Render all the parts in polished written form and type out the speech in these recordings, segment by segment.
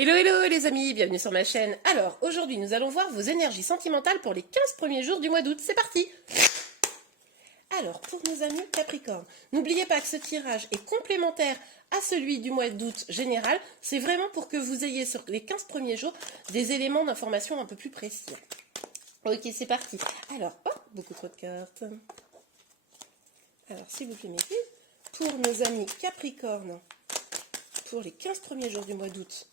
Hello hello les amis, bienvenue sur ma chaîne. Alors aujourd'hui nous allons voir vos énergies sentimentales pour les 15 premiers jours du mois d'août. C'est parti. Alors pour nos amis Capricorne, n'oubliez pas que ce tirage est complémentaire à celui du mois d'août général. C'est vraiment pour que vous ayez sur les 15 premiers jours des éléments d'information un peu plus précis. Ok, c'est parti. Alors, oh, beaucoup trop de cartes. Alors s'il vous plaît mes filles, pour nos amis Capricorne, pour les 15 premiers jours du mois d'août.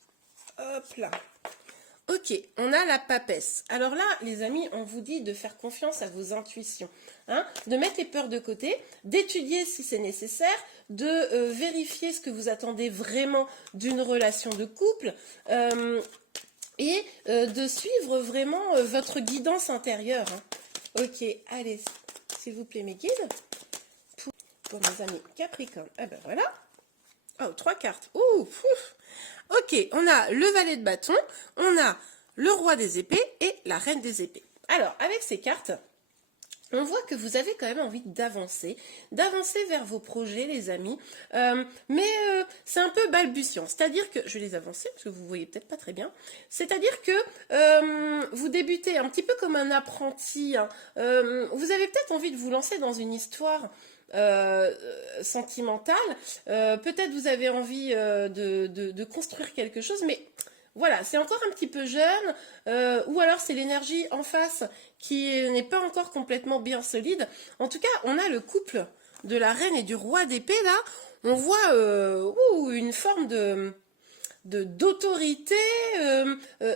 Hop là. Ok, on a la papesse. Alors là, les amis, on vous dit de faire confiance à vos intuitions. Hein, de mettre les peurs de côté, d'étudier si c'est nécessaire, de vérifier ce que vous attendez vraiment d'une relation de couple et de suivre vraiment votre guidance intérieure. Hein. Ok, allez, s'il vous plaît, mes guides. Pour mes amis Capricorne. Ah ben voilà. Oh, 3 cartes. Ouh, ouf. Ok, on a le valet de bâton, on a le roi des épées et la reine des épées. Alors, avec ces cartes, on voit que vous avez quand même envie d'avancer vers vos projets, les amis. Mais c'est un peu balbutiant. C'est-à-dire que, je vais les avancer parce que vous ne voyez peut-être pas très bien. C'est-à-dire que vous débutez un petit peu comme un apprenti. Hein. Vous avez peut-être envie de vous lancer dans une histoire sentimentale. Peut-être vous avez envie de construire quelque chose, mais voilà, c'est encore un petit peu jeune, ou alors c'est l'énergie en face qui n'est pas encore complètement bien solide. En tout cas, on a le couple de la reine et du roi d'épée, là, on voit une forme d'autorité,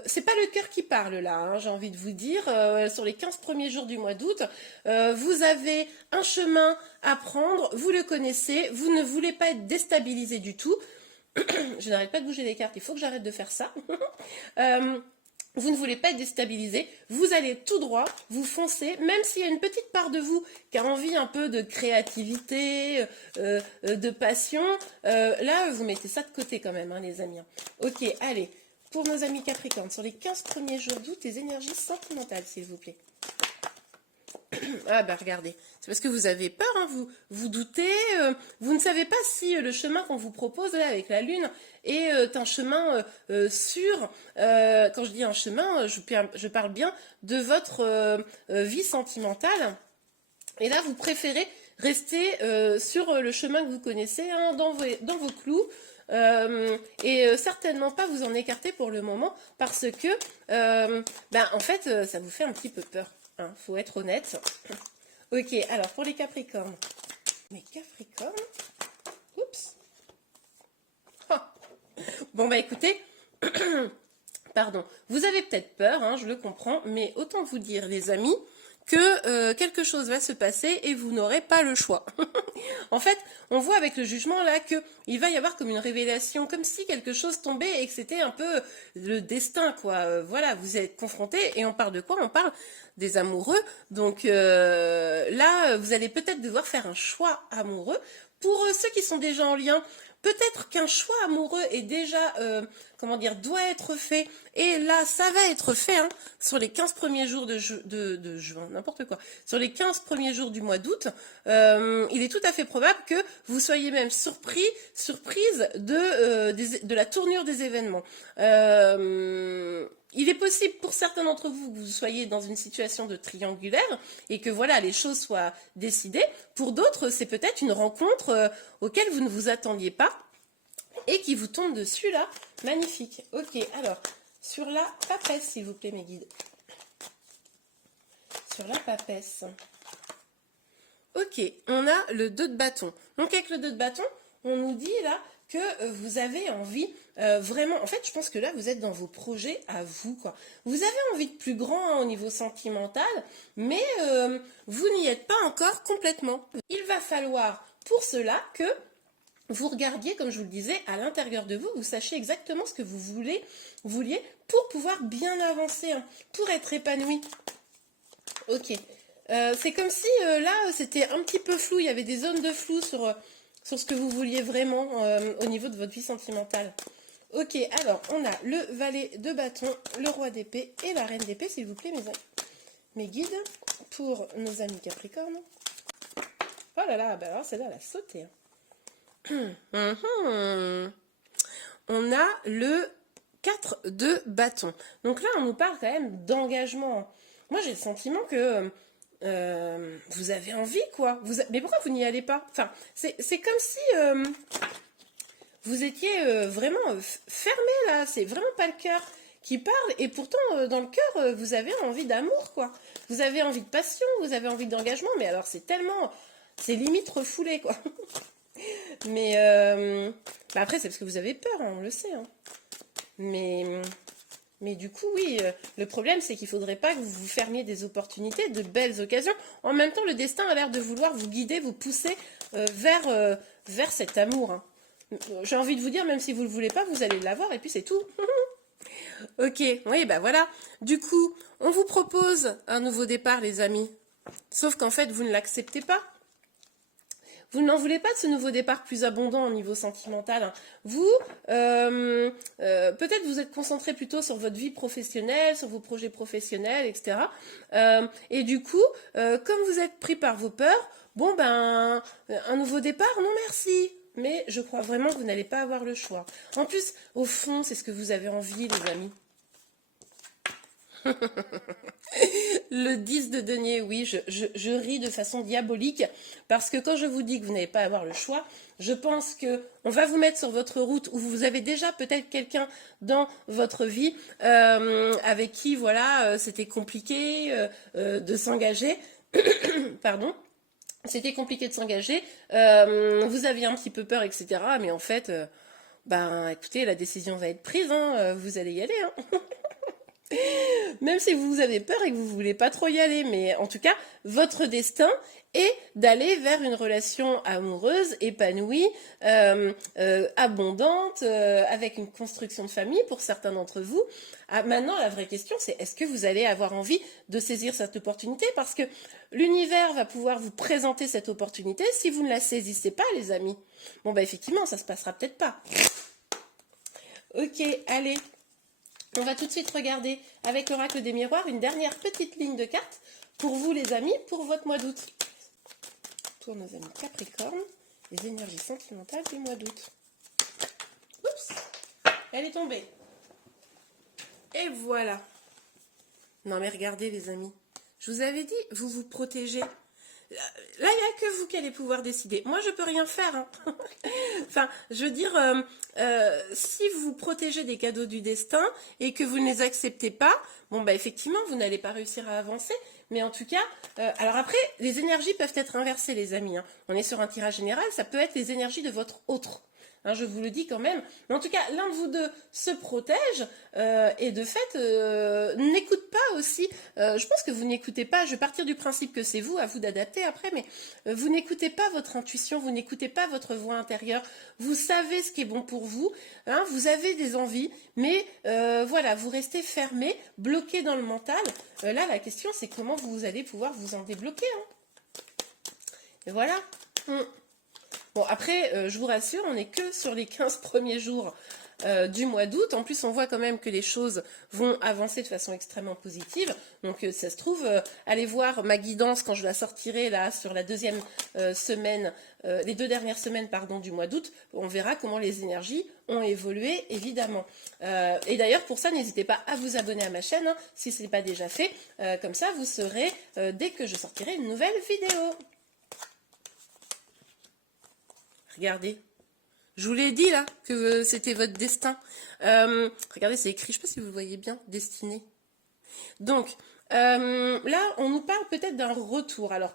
c'est pas le cœur qui parle là, hein, j'ai envie de vous dire, sur les 15 premiers jours du mois d'août, vous avez un chemin à prendre, vous le connaissez, vous ne voulez pas être déstabilisé du tout. Je n'arrête pas de bouger les cartes, il faut que j'arrête de faire ça. Vous ne voulez pas être déstabilisé, vous allez tout droit, vous foncez, même s'il y a une petite part de vous qui a envie un peu de créativité, de passion, là vous mettez ça de côté quand même, hein, les amis. Ok, allez, pour nos amis Capricorne, sur les 15 premiers jours d'août, les énergies sentimentales, s'il vous plaît. Ah bah regardez, c'est parce que vous avez peur, hein, vous doutez, vous ne savez pas si le chemin qu'on vous propose là avec la lune est un chemin sûr. Quand je dis un chemin, je parle bien de votre vie sentimentale. Et là, vous préférez rester sur le chemin que vous connaissez, hein, dans vos clous. Et certainement pas vous en écarter pour le moment parce que en fait ça vous fait un petit peu peur. Hein, faut être honnête. Ok, alors pour les Capricornes. Mais Capricorne. Oups. Oh. Bon bah écoutez, pardon. Vous avez peut-être peur, hein, je le comprends, mais autant vous dire, les amis, que quelque chose va se passer et vous n'aurez pas le choix. En fait, on voit avec le jugement là qu'il va y avoir comme une révélation, comme si quelque chose tombait et que c'était un peu le destin, quoi. Voilà, vous êtes confrontés et on parle de quoi? On parle des amoureux. Donc là, vous allez peut-être devoir faire un choix amoureux. Pour ceux qui sont déjà en lien, peut-être qu'un choix amoureux est déjà, comment dire, doit être fait. Et là, ça va être fait, hein, sur les 15 premiers jours de juin, n'importe quoi. Sur les 15 premiers jours du mois d'août, il est tout à fait probable que vous soyez même surprise de la tournure des événements. Il est possible pour certains d'entre vous que vous soyez dans une situation de triangulaire et que voilà, les choses soient décidées. Pour d'autres, c'est peut-être une rencontre auquel vous ne vous attendiez pas et qui vous tombe dessus là. Magnifique. Ok, alors, sur la papesse, s'il vous plaît, mes guides. Sur la papesse. Ok, on a le 2 de bâton. Donc avec le 2 de bâton, on nous dit là que vous avez envie vraiment, en fait je pense que là vous êtes dans vos projets à vous, quoi. Vous avez envie de plus grand, hein, au niveau sentimental, mais vous n'y êtes pas encore complètement. Il va falloir pour cela que vous regardiez, comme je vous le disais, à l'intérieur de vous, vous sachiez exactement ce que vous vouliez pour pouvoir bien avancer, hein, pour être épanoui. Ok. C'est comme si là c'était un petit peu flou, il y avait des zones de flou sur ce que vous vouliez vraiment au niveau de votre vie sentimentale. Ok, alors on a le valet de bâton, le roi d'épée et la reine d'épée, s'il vous plaît, mes guides, pour nos amis Capricorne. Oh là là, bah alors celle-là elle a sauté. Hein. On a le 4 de bâton. Donc là, on nous parle quand même d'engagement. Moi, j'ai le sentiment que vous avez envie, quoi. Mais pourquoi vous n'y allez pas? Enfin, c'est comme si vous étiez vraiment fermé, là. C'est vraiment pas le cœur qui parle. Et pourtant, dans le cœur, vous avez envie d'amour, quoi. Vous avez envie de passion, vous avez envie d'engagement. Mais alors, c'est tellement... C'est limite refoulé, quoi. Mais bah après, c'est parce que vous avez peur, hein, on le sait. Hein. Mais du coup, oui, le problème, c'est qu'il ne faudrait pas que vous vous fermiez des opportunités, de belles occasions. En même temps, le destin a l'air de vouloir vous guider, vous pousser vers cet amour. Hein. J'ai envie de vous dire, même si vous ne le voulez pas, vous allez l'avoir et puis c'est tout. Ok, oui, bah voilà. Du coup, on vous propose un nouveau départ, les amis. Sauf qu'en fait, vous ne l'acceptez pas. Vous n'en voulez pas de ce nouveau départ plus abondant au niveau sentimental. Hein. Vous, peut-être vous êtes concentré plutôt sur votre vie professionnelle, sur vos projets professionnels, etc. Et du coup, comme vous êtes pris par vos peurs, bon ben, un nouveau départ, non merci. Mais je crois vraiment que vous n'allez pas avoir le choix. En plus, au fond, c'est ce que vous avez envie, les amis. Le 10 de denier, oui, je ris de façon diabolique parce que quand je vous dis que vous n'allez pas avoir le choix, je pense que on va vous mettre sur votre route où vous avez déjà peut-être quelqu'un dans votre vie avec qui, voilà, c'était compliqué de s'engager. Pardon. C'était compliqué de s'engager. Vous aviez un petit peu peur, etc. Mais en fait, ben, écoutez, la décision va être prise. Hein, vous allez y aller. Hein. Même si vous avez peur et que vous voulez pas trop y aller, mais en tout cas, votre destin est d'aller vers une relation amoureuse, épanouie, abondante, avec une construction de famille pour certains d'entre vous. Ah, maintenant, la vraie question, c'est est-ce que vous allez avoir envie de saisir cette opportunité? Parce que l'univers va pouvoir vous présenter cette opportunité si vous ne la saisissez pas, les amis. Bon, bah effectivement, ça se passera peut-être pas. Ok, allez. On va tout de suite regarder avec l'oracle des miroirs une dernière petite ligne de cartes pour vous les amis, pour votre mois d'août. Pour nos amis Capricorne, les énergies sentimentales du mois d'août. Oups, elle est tombée. Et voilà. Non mais regardez les amis, je vous avais dit, vous vous protégez. Là, il n'y a que vous qui allez pouvoir décider. Moi, je peux rien faire. Hein. Enfin, je veux dire, si vous protégez des cadeaux du destin et que vous ne les acceptez pas, bon, bah effectivement, vous n'allez pas réussir à avancer. Mais en tout cas, alors après, les énergies peuvent être inversées, les amis. Hein. On est sur un tirage général, ça peut être les énergies de votre autre. Hein, je vous le dis quand même. Mais en tout cas, l'un de vous deux se protège et de fait, n'écoute pas aussi. Je pense que vous n'écoutez pas. Je vais partir du principe que c'est vous, à vous d'adapter après, mais vous n'écoutez pas votre intuition, vous n'écoutez pas votre voix intérieure. Vous savez ce qui est bon pour vous. Hein, vous avez des envies, mais voilà, vous restez fermé, bloqué dans le mental. Là, la question, c'est comment vous allez pouvoir vous en débloquer. Hein. Et voilà. Bon, après, je vous rassure, on n'est que sur les 15 premiers jours du mois d'août. En plus, on voit quand même que les choses vont avancer de façon extrêmement positive. Donc, ça se trouve, allez voir ma guidance quand je la sortirai là sur la deuxième semaine, les 2 dernières semaines, pardon, du mois d'août. On verra comment les énergies ont évolué, évidemment. Et d'ailleurs, pour ça, n'hésitez pas à vous abonner à ma chaîne, hein, si ce n'est pas déjà fait. Comme ça, vous saurez dès que je sortirai une nouvelle vidéo. Regardez. Je vous l'ai dit là, que c'était votre destin. Regardez, c'est écrit, je ne sais pas si vous voyez bien, destinée. Donc, là, on nous parle peut-être d'un retour. Alors,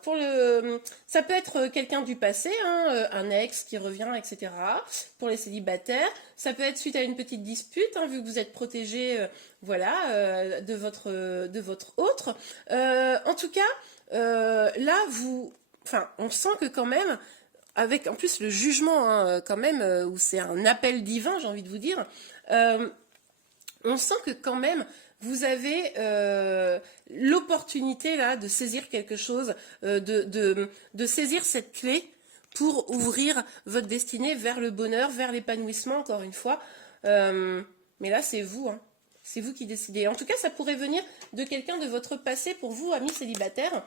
ça peut être quelqu'un du passé, hein, un ex qui revient, etc. Pour les célibataires. Ça peut être suite à une petite dispute, hein, vu que vous êtes protégé, voilà, de votre autre. En tout cas, là, on sent que quand même, avec en plus le jugement, hein, quand même, où c'est un appel divin, j'ai envie de vous dire, on sent que quand même, vous avez l'opportunité là de saisir quelque chose, de saisir cette clé pour ouvrir votre destinée vers le bonheur, vers l'épanouissement, encore une fois. Mais là, c'est vous, hein. C'est vous qui décidez. En tout cas, ça pourrait venir de quelqu'un de votre passé pour vous, amis célibataires.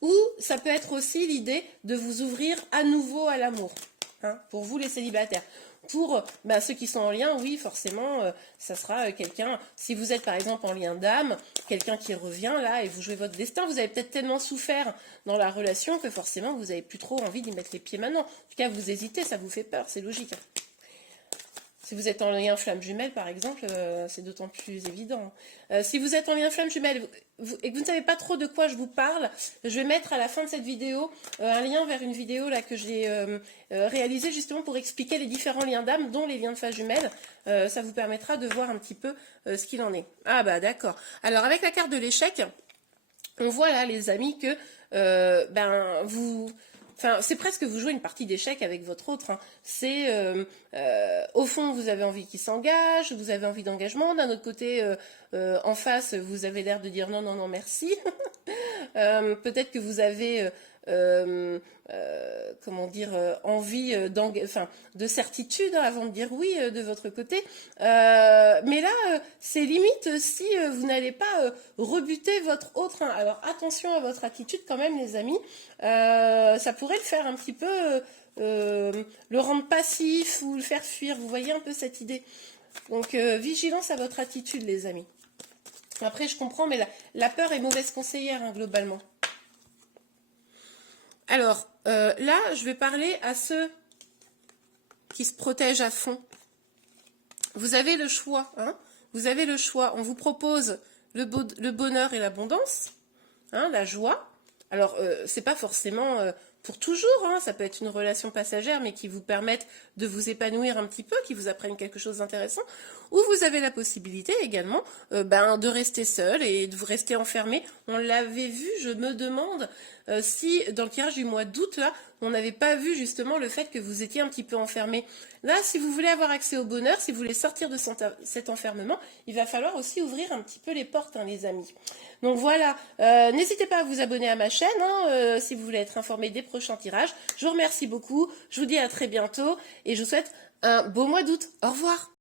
Ou ça peut être aussi l'idée de vous ouvrir à nouveau à l'amour, hein, pour vous les célibataires. Pour ceux qui sont en lien, oui, forcément, ça sera quelqu'un, si vous êtes par exemple en lien d'âme, quelqu'un qui revient là et vous jouez votre destin, vous avez peut-être tellement souffert dans la relation que forcément vous n'avez plus trop envie d'y mettre les pieds maintenant. En tout cas, vous hésitez, ça vous fait peur, c'est logique. Si vous êtes en lien flamme jumelle, par exemple, c'est d'autant plus évident. Si vous êtes en lien flamme jumelle et que vous ne savez pas trop de quoi je vous parle, je vais mettre à la fin de cette vidéo un lien vers une vidéo là que j'ai réalisée justement pour expliquer les différents liens d'âme, dont les liens de phase jumelle. Ça vous permettra de voir un petit peu ce qu'il en est. Ah bah d'accord. Alors avec la carte de l'échec, on voit là les amis que vous... Enfin, c'est presque vous jouez une partie d'échecs avec votre autre. Hein. C'est, au fond, vous avez envie qu'il s'engage, vous avez envie d'engagement. D'un autre côté, en face, vous avez l'air de dire non, non, non, merci. Peut-être que vous avez, comment dire, envie de certitude hein, avant de dire oui de votre côté. Mais là, c'est limite si vous n'allez pas rebuter votre autre. Hein. Alors attention à votre attitude quand même, les amis. Ça pourrait le faire un petit peu, le rendre passif ou le faire fuir. Vous voyez un peu cette idée. Donc vigilance à votre attitude, les amis. Après, je comprends, mais la peur est mauvaise conseillère, hein, globalement. Alors, là, je vais parler à ceux qui se protègent à fond. Vous avez le choix, hein. Vous avez le choix. On vous propose le bonheur et l'abondance, hein, la joie. Alors, c'est pas forcément pour toujours, hein, ça peut être une relation passagère, mais qui vous permette de vous épanouir un petit peu, qui vous apprenne quelque chose d'intéressant. Ou vous avez la possibilité également de rester seul et de vous rester enfermé. On l'avait vu, je me demande si dans le tirage du mois d'août, là, on n'avait pas vu justement le fait que vous étiez un petit peu enfermé. Là, si vous voulez avoir accès au bonheur, si vous voulez sortir de cet enfermement, il va falloir aussi ouvrir un petit peu les portes, hein, les amis. Donc voilà, n'hésitez pas à vous abonner à ma chaîne hein, si vous voulez être informé des prochains tirages. Je vous remercie beaucoup, je vous dis à très bientôt et je vous souhaite un beau mois d'août. Au revoir.